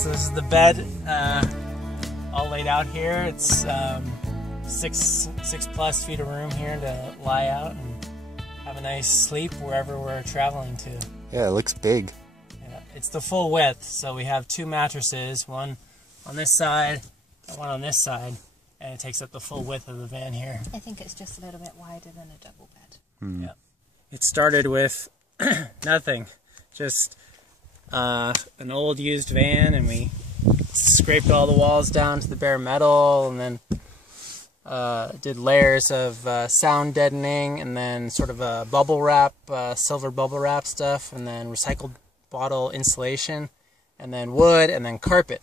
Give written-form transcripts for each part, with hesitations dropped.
So this is the bed all laid out here. It's 6+ feet of room here to lie out and have a nice sleep wherever we're traveling to. Yeah, it looks big. Yeah, it's the full width, so we have 2 mattresses, one on this side and one on this side, and it takes up the full width of the van here. I think it's just a little bit wider than a double bed. Yeah. It started with nothing, just an old used van, and we scraped all the walls down to the bare metal, and then did layers of sound deadening, and then sort of a bubble wrap, silver bubble wrap stuff, and then recycled bottle insulation, and then wood, and then carpet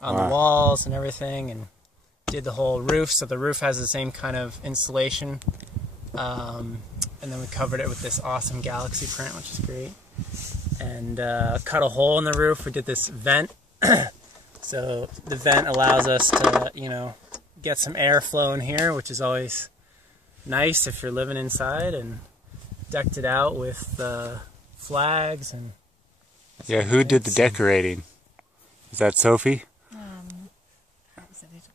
on the walls and everything, and did the whole roof, so the roof has the same kind of insulation. And then we covered it with this awesome galaxy print, which is great. And cut a hole in the roof. We did this vent. So the vent allows us to, you know, get some airflow in here, which is always nice if you're living inside. And decked it out with flags and... Yeah, who did the decorating? Is that Sophie? That was a little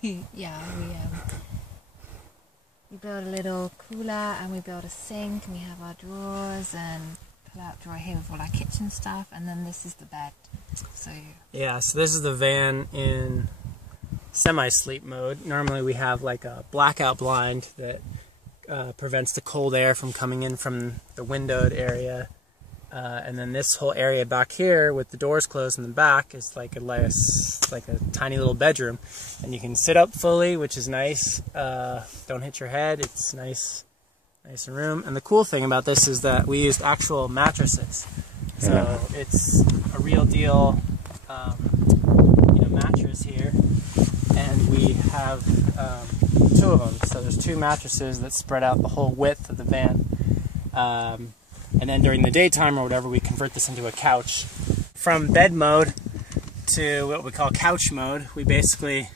bit. Yeah, we built a little cooler, and we built a sink, and we have our drawers and pull-out drawer here with all our kitchen stuff, and then this is the bed. So yeah, so this is the van in semi-sleep mode. Normally we have like a blackout blind that prevents the cold air from coming in from the windowed area. And then this whole area back here with the doors closed in the back is like a tiny little bedroom, and you can sit up fully, which is nice. Don't hit your head. It's nice and room. And the cool thing about this is that we used actual mattresses, so it's a real deal, mattress here, and we have 2 of them. So there's 2 mattresses that spread out the whole width of the van. And then during the daytime or whatever, we convert this into a couch. From bed mode to what we call couch mode, we basically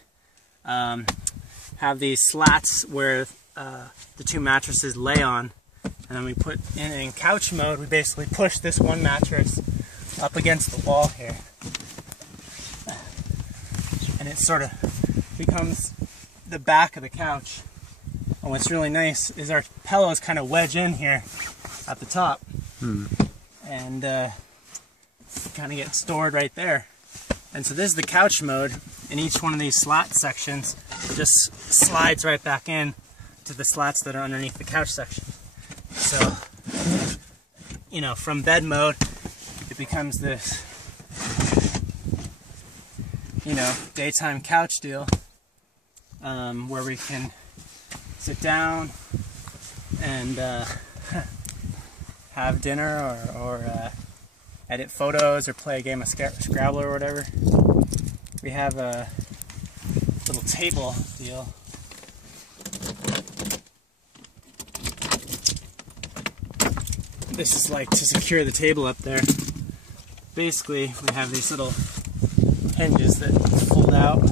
have these slats where the 2 mattresses lay on. And then we put in couch mode, we basically push this one mattress up against the wall here. And it sort of becomes the back of the couch. And what's really nice is our pillows kind of wedge in here at the top, and kind of get stored right there. And so this is the couch mode, and each one of these slat sections just slides right back in to the slats that are underneath the couch section. So, you know, from bed mode, it becomes this, you know, daytime couch deal, where we can sit down and have dinner or edit photos or play a game of Scrabble or whatever. We have a little table deal. This is like to secure the table up there. Basically, we have these little hinges that fold out.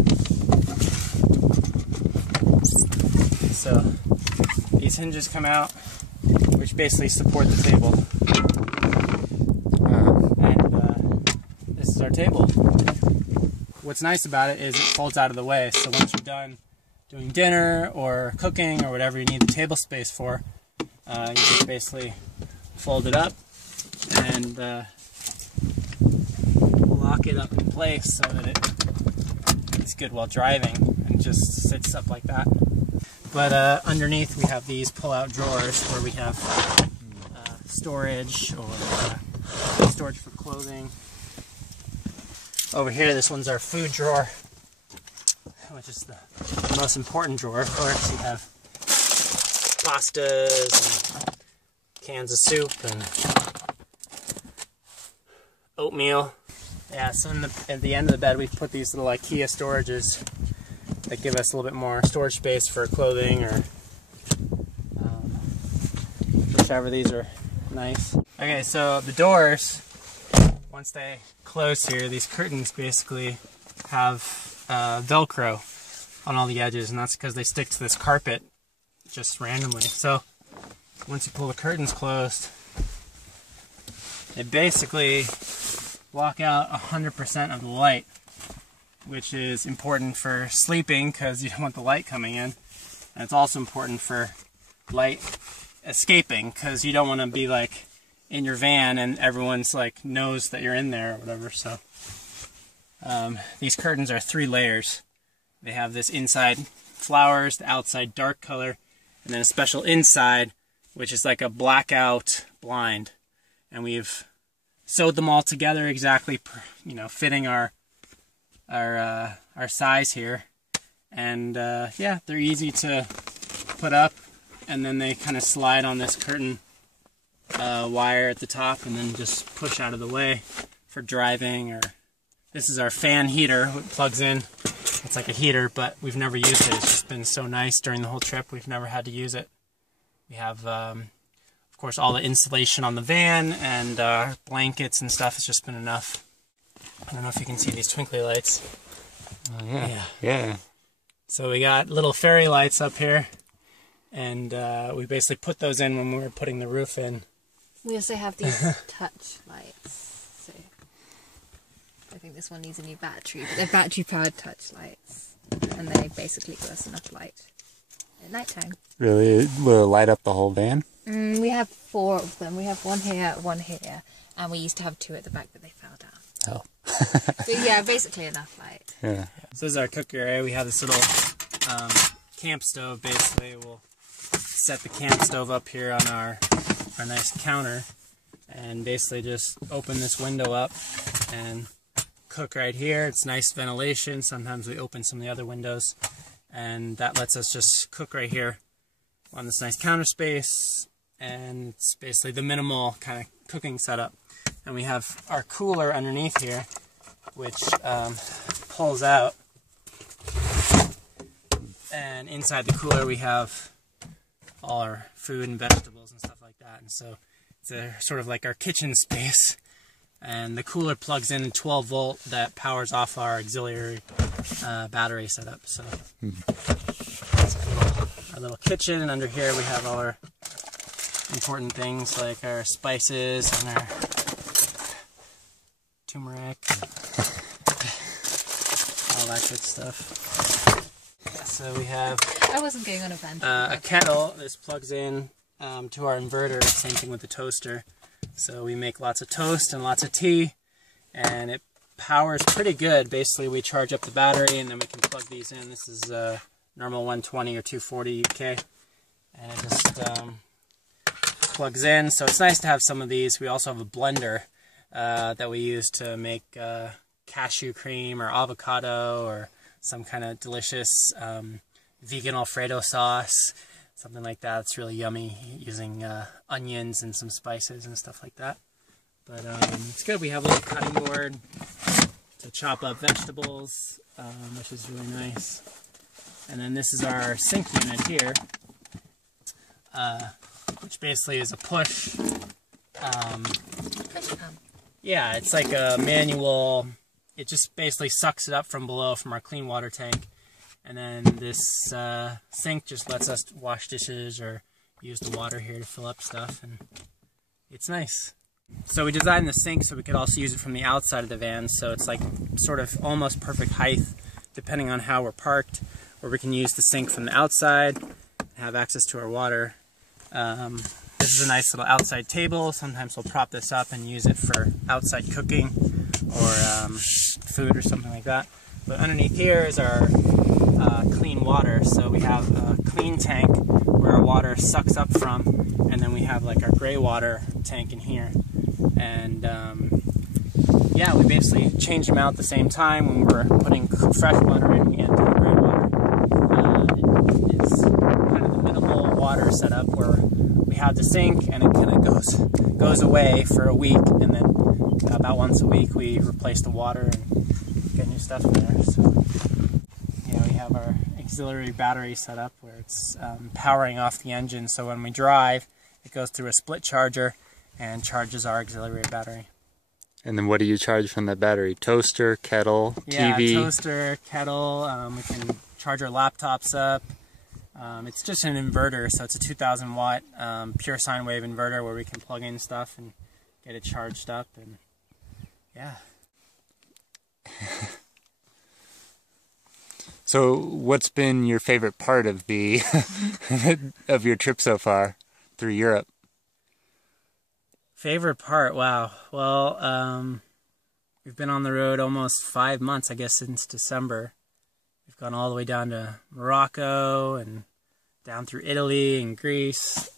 So these hinges come out, which basically support the table. And this is our table. What's nice about it is it folds out of the way, so once you're done doing dinner or cooking or whatever you need the table space for, you just basically fold it up and lock it up in place so that it's good while driving, and just sits up like that. But underneath we have these pull-out drawers where we have storage or storage for clothing. Over here, this one's our food drawer, which is the most important drawer, of course. You have pastas and cans of soup and oatmeal. Yeah, so at the end of the bed, we put these little IKEA storages that give us a little bit more storage space for clothing or whichever. These are nice. Okay, so the doors, once they close here, these curtains basically have Velcro on all the edges, and that's because they stick to this carpet just randomly. So once you pull the curtains closed, it basically block out 100% of the light, which is important for sleeping because you don't want the light coming in. And it's also important for light escaping because you don't want to be like in your van and everyone's like knows that you're in there or whatever. So these curtains are 3 layers. They have this inside flowers, the outside dark color, and then a special inside, which is like a blackout blind. And we've sewed them all together exactly, you know, fitting our size here. And yeah, they're easy to put up, and then they kind of slide on this curtain wire at the top and then just push out of the way for driving. Or this is our fan heater. It plugs in. It's like a heater, but we've never used it. It's just been so nice during the whole trip. We've never had to use it. We have, of course, all the insulation on the van, and blankets and stuff. It's just been enough. I don't know if you can see these twinkly lights. Oh, yeah. So we got little fairy lights up here, and we basically put those in when we were putting the roof in. We also have these touch lights. So I think this one needs a new battery, but they're battery-powered touch lights, and they basically give us enough light at night time. Really? Will it light up the whole van? We have 4 of them. We have one here, and we used to have 2 at the back, but they fell down. Oh. But yeah, basically enough light. Yeah. So this is our cooker area. We have this little camp stove. Basically, we'll set the camp stove up here on our nice counter, and basically just open this window up and cook right here. It's nice ventilation. Sometimes we open some of the other windows, and that lets us just cook right here on this nice counter space. And it's basically the minimal kind of cooking setup. And we have our cooler underneath here, which pulls out. And inside the cooler we have all our food and vegetables and stuff like that. And so it's sort of like our kitchen space. And the cooler plugs in a 12-volt that powers off our auxiliary battery setup. So that's our little kitchen, and under here we have all our important things like our spices and our turmeric, all that good stuff. So we have I wasn't going on a tangent. a kettle. This plugs in to our inverter. Same thing with the toaster. So we make lots of toast and lots of tea, and it powers pretty good. Basically, we charge up the battery, and then we can plug these in. This is normal 120 or 240 UK, and it just plugs in. So it's nice to have some of these. We also have a blender that we use to make cashew cream or avocado or some kind of delicious vegan Alfredo sauce. Something like that. It's really yummy, using onions and some spices and stuff like that. But it's good. We have a little cutting board to chop up vegetables, which is really nice. And then this is our sink unit here, which basically is a push. Yeah, it's like a manual. It just basically sucks it up from below from our clean water tank. And then this sink just lets us wash dishes or use the water here to fill up stuff, and it's nice. So we designed the sink so we could also use it from the outside of the van, so it's like sort of almost perfect height depending on how we're parked, or we can use the sink from the outside and have access to our water. This is a nice little outside table. Sometimes we'll prop this up and use it for outside cooking or food or something like that. But underneath here is our clean water. So we have a clean tank where our water sucks up from, and then we have like our gray water tank in here. And yeah, we basically change them out at the same time. When we're putting fresh water in, we empty the gray water. It's kind of the minimal water setup where we have the sink and it kind of goes away for a week, and then about once a week we replace the water and get new stuff in there. So yeah, we have our auxiliary battery set up where it's powering off the engine, so when we drive it goes through a split charger and charges our auxiliary battery. And then what do you charge from that battery? Toaster, kettle, TV? Yeah, toaster, kettle. We can charge our laptops up. It's just an inverter, so it's a 2,000 watt pure sine wave inverter where we can plug in stuff and get it charged up. And Yeah. So, what's been your favorite part of the of your trip so far through Europe? Favorite part? Wow. Well, we've been on the road almost 5 months, I guess, since December. We've gone all the way down to Morocco and down through Italy and Greece.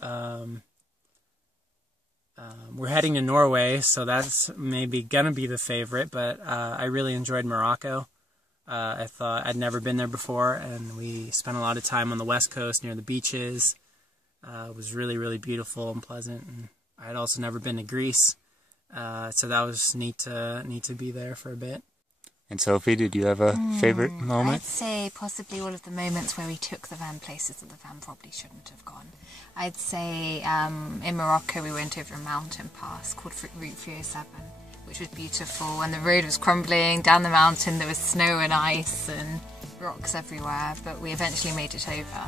We're heading to Norway, so that's maybe gonna be the favorite, but I really enjoyed Morocco. I thought I'd never been there before, and we spent a lot of time on the west coast near the beaches. It was really, really beautiful and pleasant. And I had also never been to Greece, so that was neat to be there for a bit. And Sophie, did you have a favorite moment? I'd say possibly all of the moments where we took the van places that the van probably shouldn't have gone. I'd say in Morocco we went over a mountain pass called Route 307, which was beautiful, and the road was crumbling down the mountain. There was snow and ice and rocks everywhere, but we eventually made it over,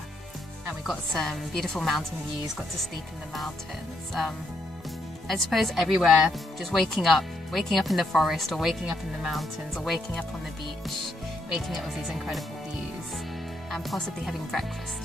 and we got some beautiful mountain views, got to sleep in the mountains. I suppose everywhere, just waking up in the forest, or waking up in the mountains, or waking up on the beach, waking up with these incredible views, and possibly having breakfast